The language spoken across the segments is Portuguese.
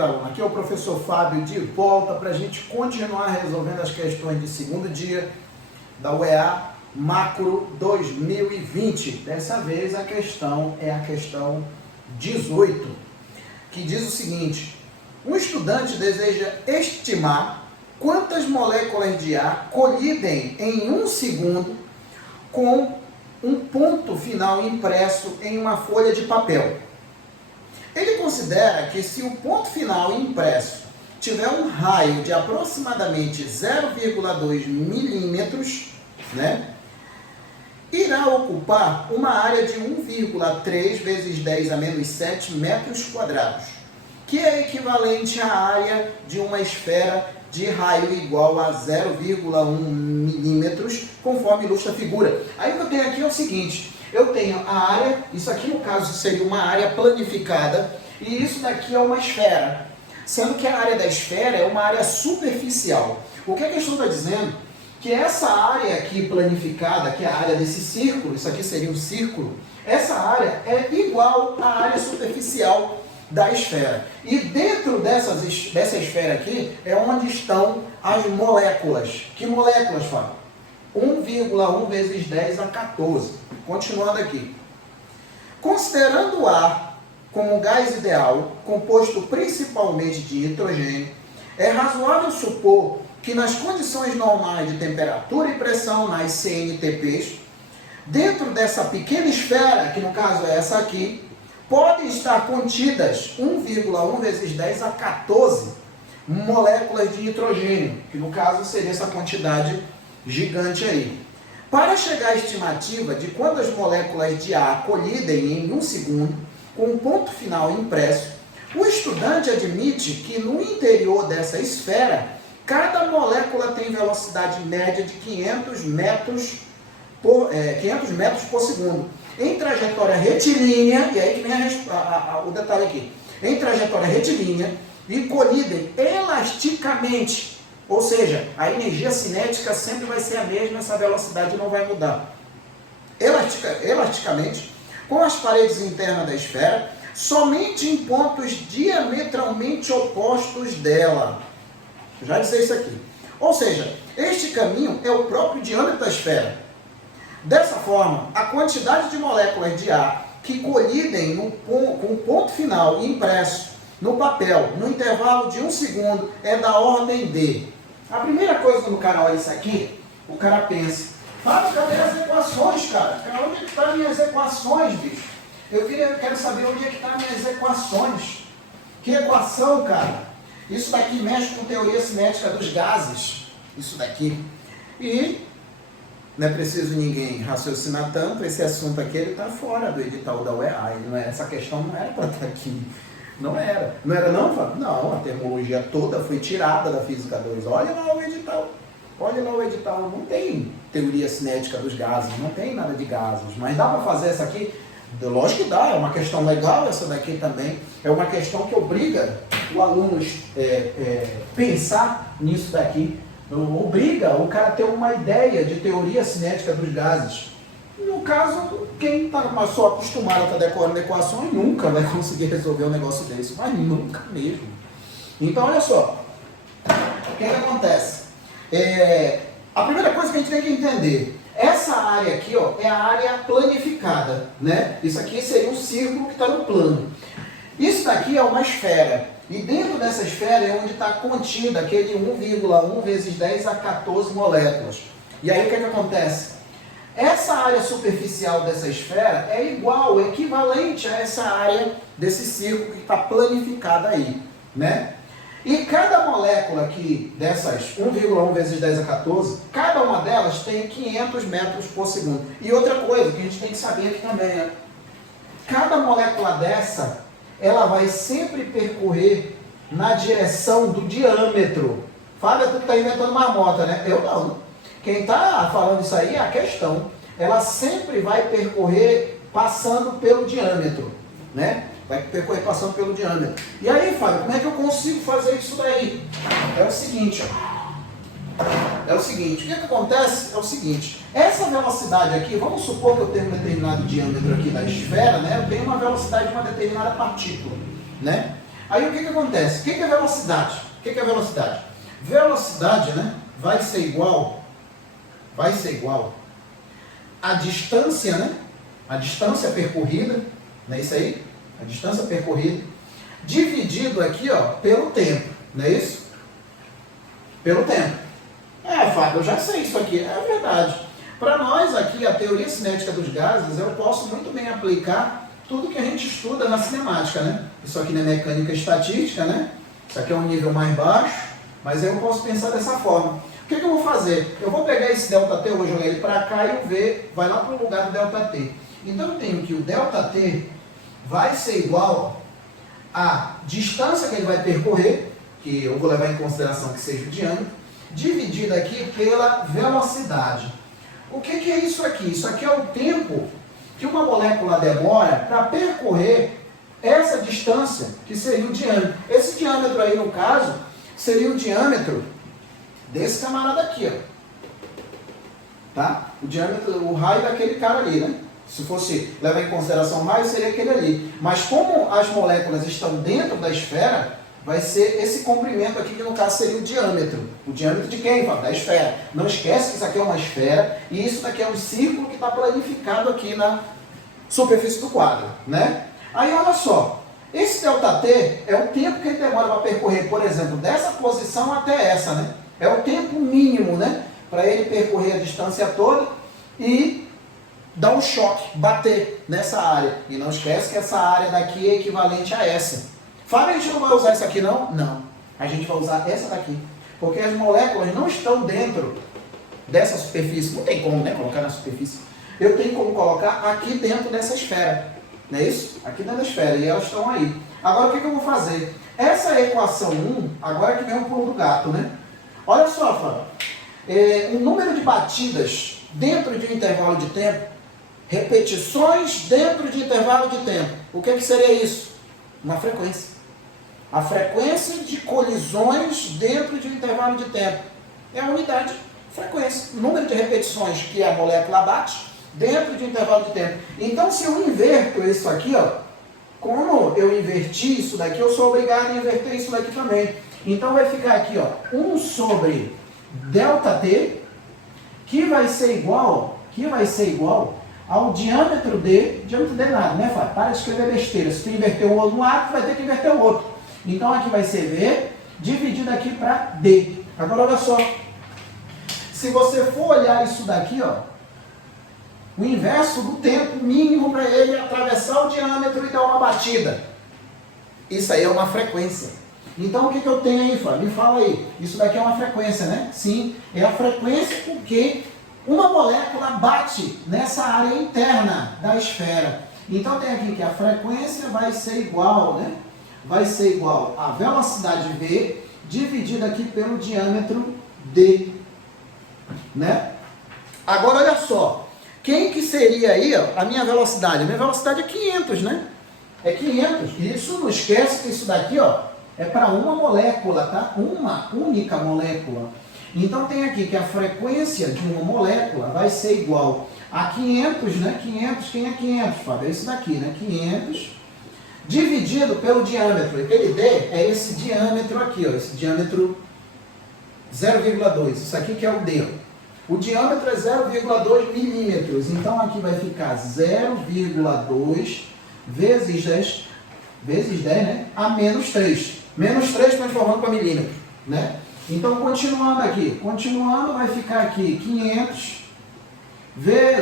beleza, aluno? Aqui é o professor Fábio de volta para a gente continuar resolvendo as questões de segundo dia da UEA Macro 2020. Dessa vez a questão é a questão 18, que diz o seguinte: um estudante deseja estimar quantas moléculas de ar colidem em 1 segundo com um ponto final impresso em uma folha de papel. Ele considera que se o ponto final impresso tiver um raio de aproximadamente 0,2 milímetros, irá ocupar uma área de 1,3 vezes 10 a menos 7 metros quadrados, que é equivalente à área de uma esfera de raio igual a 0,1 milímetros, conforme ilustra a figura. Aí o que eu tenho aqui é o seguinte: eu tenho a área, isso aqui no caso seria uma área planificada, e isso daqui é uma esfera, sendo que a área da esfera é uma área superficial. O que a questão está dizendo? Que essa área aqui planificada, que é a área desse círculo, isso aqui seria um círculo, essa área é igual à área superficial da esfera. E dentro dessa esfera aqui é onde estão as moléculas. Que moléculas, Fábio? 1,1 vezes 10 a 14. Continuando aqui. Considerando o ar como gás ideal, composto principalmente de nitrogênio, é razoável supor que nas condições normais de temperatura e pressão nas CNTPs, dentro dessa pequena esfera, que no caso é essa aqui, podem estar contidas 1,1 vezes 10 a 14 moléculas de nitrogênio, que no caso seria essa quantidade gigante aí. Para chegar à estimativa de quantas moléculas de ar colidem em 1 segundo, com um ponto final impresso, o estudante admite que no interior dessa esfera, cada molécula tem velocidade média de 500 metros por segundo, em trajetória retilínea, e aí que vem o detalhe aqui, em trajetória retilínea, e colidem elasticamente, ou seja, a energia cinética sempre vai ser a mesma, essa velocidade não vai mudar. Elasticamente, com as paredes internas da esfera, somente em pontos diametralmente opostos dela. Já disse isso aqui. Ou seja, este caminho é o próprio diâmetro da esfera. Dessa forma, a quantidade de moléculas de ar que colidem com o ponto final impresso no papel, no intervalo de 1 segundo, é da ordem de... A primeira coisa quando o cara olha isso aqui, o cara pensa: Fábio, cadê as equações, cara? Onde é que estão as minhas equações, bicho? Eu quero saber onde é que estão as minhas equações. Que equação, cara? Isso daqui mexe com teoria cinética dos gases. Isso daqui. E não é preciso ninguém raciocinar tanto, esse assunto aqui ele está fora do edital da UEA. Essa questão não era para estar aqui. Não era. Não era não, Fábio? Não, a termologia toda foi tirada da Física 2. Olha lá o edital. Olha lá o edital. Não tem teoria cinética dos gases, não tem nada de gases. Mas dá para fazer essa aqui? Lógico que dá, é uma questão legal essa daqui também. É uma questão que obriga o aluno pensar nisso daqui. Obriga o cara a ter uma ideia de teoria cinética dos gases. No caso, quem está só acostumado a estar decorando equações nunca vai conseguir resolver um negócio desse, mas nunca mesmo. Então, olha só, o que acontece? A primeira coisa que a gente tem que entender, essa área aqui, ó, é a área planificada, né? Isso aqui seria um círculo que está no plano. Isso daqui é uma esfera. E dentro dessa esfera é onde está contida aquele 1,1 vezes 10 a 14 moléculas. E aí o que acontece? Essa área superficial dessa esfera é igual, equivalente a essa área desse círculo que está planificada aí, né? E cada molécula aqui, dessas 1,1 vezes 10 a 14, cada uma delas tem 500 metros por segundo. E outra coisa que a gente tem que saber aqui também, cada molécula dessa, ela vai sempre percorrer na direção do diâmetro. Fábio, tu está inventando marmota, né? Eu não. Quem está falando isso aí é a questão. Ela sempre vai percorrer passando pelo diâmetro, né? Vai percorrer passando pelo diâmetro. E aí, Fábio, como é que eu consigo fazer isso daí? É o seguinte, ó. O que acontece é o seguinte: essa velocidade aqui, vamos supor que eu tenho um determinado diâmetro aqui da esfera, né? Eu tenho uma velocidade de uma determinada partícula, né? Aí o que acontece? O que é velocidade? O que é velocidade? Velocidade, né, vai ser igual a distância, né? A distância percorrida, não é isso aí? A distância percorrida, dividido aqui, ó, pelo tempo, não é isso? Pelo tempo. Fábio, eu já sei isso aqui. É verdade. Para nós aqui, a teoria cinética dos gases, eu posso muito bem aplicar tudo que a gente estuda na cinemática, né? Isso aqui não é mecânica estatística, né? Isso aqui é um nível mais baixo, mas eu posso pensar dessa forma. O que eu vou fazer? Eu vou pegar esse ΔT, eu vou jogar ele para cá e o V vai lá para o lugar do ΔT. Então eu tenho que o ΔT vai ser igual à distância que ele vai percorrer, que eu vou levar em consideração que seja o diâmetro, dividido aqui pela velocidade. O que é isso aqui? Isso aqui é o tempo que uma molécula demora para percorrer essa distância, que seria o diâmetro. Esse diâmetro aí, no caso, seria o diâmetro desse camarada aqui, ó. Tá? O diâmetro, o raio daquele cara ali, né? Se fosse levar em consideração o raio, seria aquele ali. Mas como as moléculas estão dentro da esfera, vai ser esse comprimento aqui, que no caso seria o diâmetro. O diâmetro de quem? Da esfera. Não esquece que isso aqui é uma esfera e isso daqui é um círculo que está planificado aqui na superfície do quadro, né? Aí olha só, esse ΔT é o tempo que ele demora para percorrer, por exemplo, dessa posição até essa, né? É o tempo mínimo, né? Para ele percorrer a distância toda e dar um choque, bater nessa área. E não esquece que essa área daqui é equivalente a essa. Fala, a gente não vai usar essa aqui não? Não. A gente vai usar essa daqui. Porque as moléculas não estão dentro dessa superfície. Não tem como, né, colocar na superfície. Eu tenho como colocar aqui dentro dessa esfera. Não é isso? Aqui dentro da esfera. E elas estão aí. Agora, o que eu vou fazer? Essa equação 1, agora que vem o pulo do gato, né? Olha só, Fábio. O número de batidas dentro de um intervalo de tempo, repetições dentro de intervalo de tempo. O que seria isso? Uma frequência. A frequência de colisões dentro de um intervalo de tempo. É a unidade frequência. O número de repetições que a molécula bate dentro de um intervalo de tempo. Então, se eu inverto isso aqui, ó, como eu inverti isso daqui, eu sou obrigado a inverter isso daqui também. Então, vai ficar aqui, ó, 1 sobre ΔT, que vai ser igual ao diâmetro D nada, né, Fábio? Para de escrever besteira. Se tu inverter um outro lado, tu vai ter que inverter o outro. Então, aqui vai ser V, dividido aqui para D. Agora, olha só. Se você for olhar isso daqui, ó, o inverso do tempo mínimo para ele atravessar o diâmetro e dar uma batida. Isso aí é uma frequência. Então, o que eu tenho aí, Fábio? Me fala aí. Isso daqui é uma frequência, né? Sim, é a frequência porque uma molécula bate nessa área interna da esfera. Então, tem aqui que a frequência vai ser igual, né? Vai ser igual a velocidade V dividida aqui pelo diâmetro D, né? Agora, olha só. Quem que seria aí, ó, a minha velocidade? A minha velocidade é 500, né? É 500. Isso, não esquece que isso daqui, ó, é para uma molécula, tá? Uma única molécula. Então, tem aqui que a frequência de uma molécula vai ser igual a 500, né? 500, quem é 500, Fábio? É esse daqui, né? 500 dividido pelo diâmetro. Aquele D é esse diâmetro aqui, ó. Esse diâmetro 0,2. Isso aqui que é o D, ó. O diâmetro é 0,2 milímetros. Então, aqui vai ficar 0,2 vezes 10, né? A menos 3. Menos 3 transformando para milímetro, né? Então, continuando aqui. Continuando, vai ficar aqui 500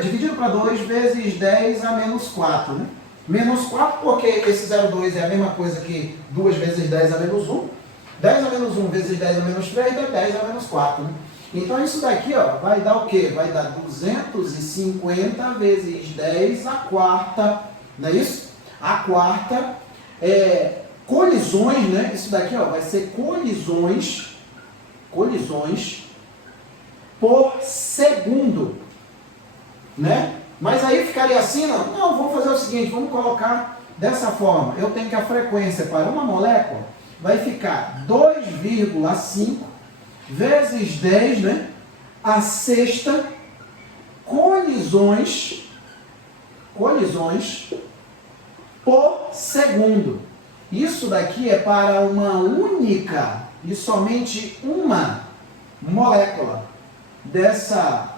dividido para 2 vezes 10 a menos 4, né? Menos 4 porque esse 0,2 é a mesma coisa que 2 vezes 10 a menos 1. 10 a menos 1 vezes 10 a menos 3 dá 10 a menos 4, né? Então, isso daqui, ó, vai dar o quê? Vai dar 250 vezes 10 a quarta, não é isso? A quarta é colisões, né? Isso daqui, ó, vai ser colisões por segundo, né? Mas aí ficaria assim, não? Não, vamos fazer o seguinte, vamos colocar dessa forma. Eu tenho que a frequência para uma molécula vai ficar 2,5 vezes 10, né? A sexta colisões por segundo. Isso daqui é para uma única e somente uma molécula dessa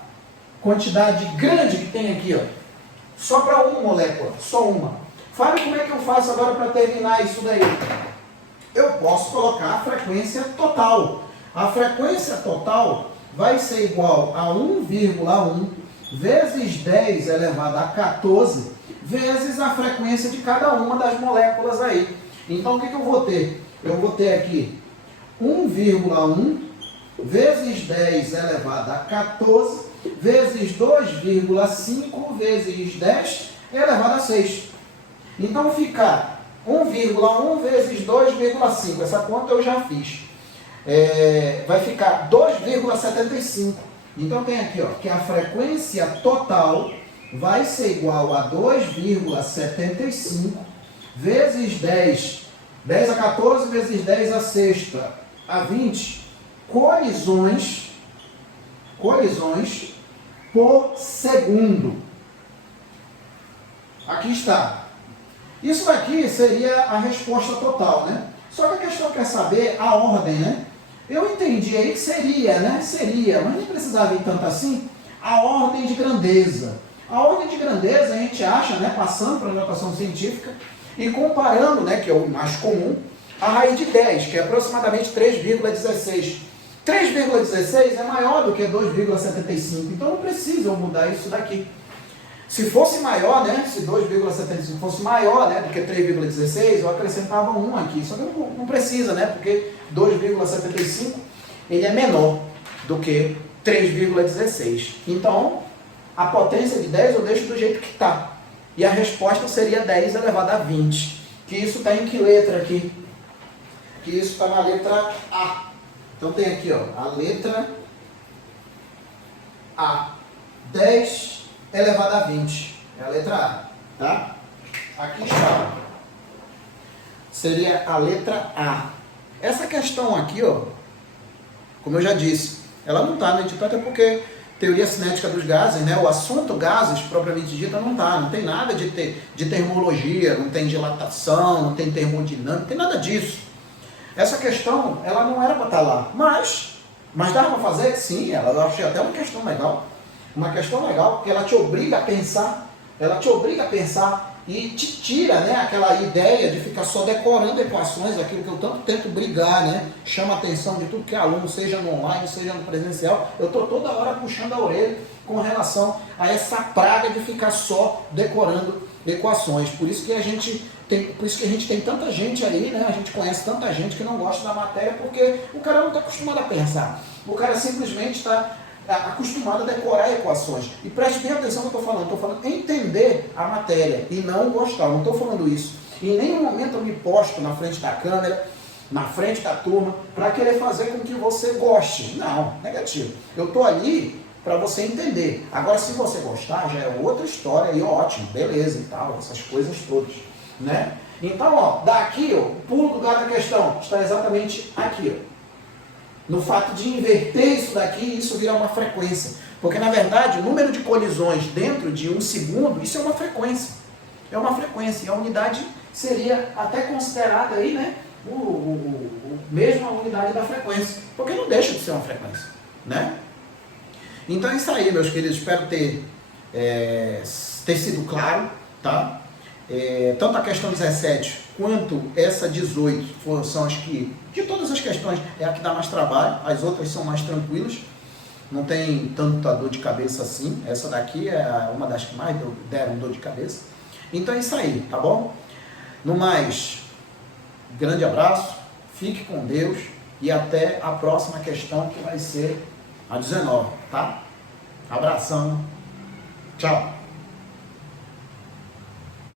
quantidade grande que tem aqui, ó. Só para uma molécula, só uma. Fale como é que eu faço agora para terminar isso daí. Eu posso colocar a frequência total. A frequência total vai ser igual a 1,1 vezes 10 elevado a 14 vezes a frequência de cada uma das moléculas aí. Então o que eu vou ter? Eu vou ter aqui 1,1 vezes 10 elevado a 14 vezes 2,5 vezes 10 elevado a 6. Então fica 1,1 vezes 2,5. Essa conta eu já fiz. Vai ficar 2,75. Então tem aqui, ó, que a frequência total vai ser igual a 2,75 vezes 10 a 14 vezes 10 a sexta a 20 colisões por segundo. Aqui está. Isso daqui seria a resposta total, né? Só que a questão quer saber a ordem, né? Eu entendi aí que seria, né? Seria, mas nem precisava ir tanto assim, a ordem de grandeza. A ordem de grandeza a gente acha, né, passando para a notação científica e comparando, né, que é o mais comum, a raiz de 10, que é aproximadamente 3,16. 3,16 é maior do que 2,75, então não precisa mudar isso daqui. Se fosse maior, né, se 2,75 fosse maior, né, do que 3,16, eu acrescentava 1 aqui, só que não precisa, né, porque 2,75 ele é menor do que 3,16. Então, a potência de 10 eu deixo do jeito que está. E a resposta seria 10 elevado a 20. Que isso está em que letra aqui? Que isso está na letra A. Então tem aqui, ó, a letra A. 10 elevado a 20. É a letra A, tá? Aqui está. Seria a letra A. Essa questão aqui, ó, como eu já disse, ela não está no edital, até porque teoria cinética dos gases, né? O assunto gases, propriamente dita, não tem nada de termologia, não tem dilatação, não tem termodinâmica, não tem nada disso. Essa questão, ela não era para estar lá, mas dava para fazer? Sim, eu achei até uma questão legal. Uma questão legal, porque ela te obriga a pensar, e te tira, né, aquela ideia de ficar só decorando equações, aquilo que eu tanto tento brigar, né? Chama a atenção de tudo que é aluno, seja no online, seja no presencial. Eu estou toda hora puxando a orelha com relação a essa praga de ficar só decorando equações. Por isso que a gente tem tanta gente aí, né? A gente conhece tanta gente que não gosta da matéria, porque o cara não está acostumado a pensar. O cara simplesmente está acostumado a decorar equações. E preste bem atenção no que eu estou falando entender a matéria e não gostar, não estou falando isso. Em nenhum momento eu me posto na frente da câmera, na frente da turma, para querer fazer com que você goste. Não, negativo. Eu estou ali para você entender. Agora, se você gostar, já é outra história e ótimo, beleza e tal, essas coisas todas, né? Então, ó, daqui, ó, o pulo do gato da questão está exatamente aqui, ó. No fato de inverter isso daqui, isso virar uma frequência. Porque, na verdade, o número de colisões dentro de um segundo, isso é uma frequência. É uma frequência. E a unidade seria até considerada aí, né, mesmo a unidade da frequência. Porque não deixa de ser uma frequência, né? Então é isso aí, meus queridos. Espero ter sido claro, tá? Tanto a questão 17 quanto essa 18 são as que, de todas as questões, é a que dá mais trabalho, as outras são mais tranquilas, não tem tanta dor de cabeça assim. Essa daqui é uma das que mais deram dor de cabeça. Então é isso aí, tá bom? No mais, grande abraço, fique com Deus e até a próxima questão, que vai ser a 19, tá? Abração, tchau!